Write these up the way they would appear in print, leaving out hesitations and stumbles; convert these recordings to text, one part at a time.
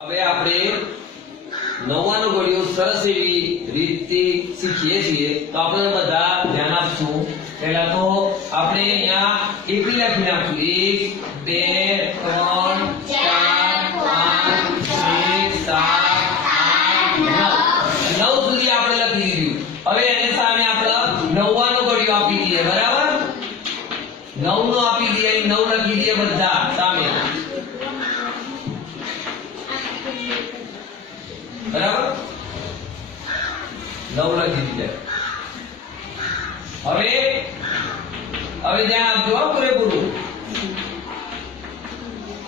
હવે આપણે નવવાનો ઘડિયો સરસ એવી રીતથી શીખીએ છીએ તો આપણે બધા ધ્યાન આપશું પહેલા તો આપણે અહીંયા એકલી લખી નાખશું 1 2 3 4 5 6 7 8 9 9 સુધી આપણે લખી દીધું। હવે એને સામે આપણે નવવાનો ઘડિયો આપી દઈએ બરાબર 9 નો આપી દઈએ 9 લખી દઈએ બધા સામે બરાબર 9 લખી દીધા। હવે ધ્યાન આપજો પૂરેપૂરું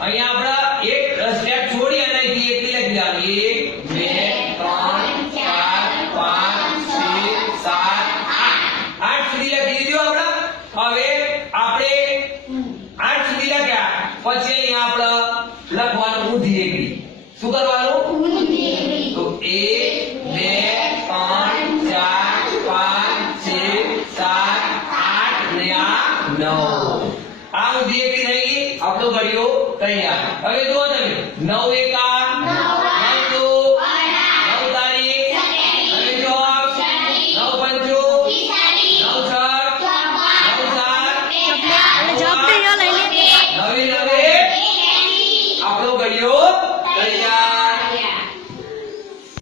અહીંયા આપણે એક સ્ટેપ છોડી અને અહીંથી એકલી લખી દેવાની 1 2 3 4 5 6 7 8 8 સુધી લખી દીધું આપણે। હવે આપણે 8 સુધી લખ્યા પછી અહીંયા આપણે લખવાનું ઊંધી એકલી શું કરવાનું तो 1 2 3 4 5 6 7 8 ને આ 9 આ ઊંધી એકલી થઈ ગઈ આપણો ઘડિયો તૈયાર। હવે જુઓ તમે 9 એકા 9 દો 9 તારીખ હવે જો 9 પંચો 9 છ 9 સાત 9 નવે આપણો ઘડિયો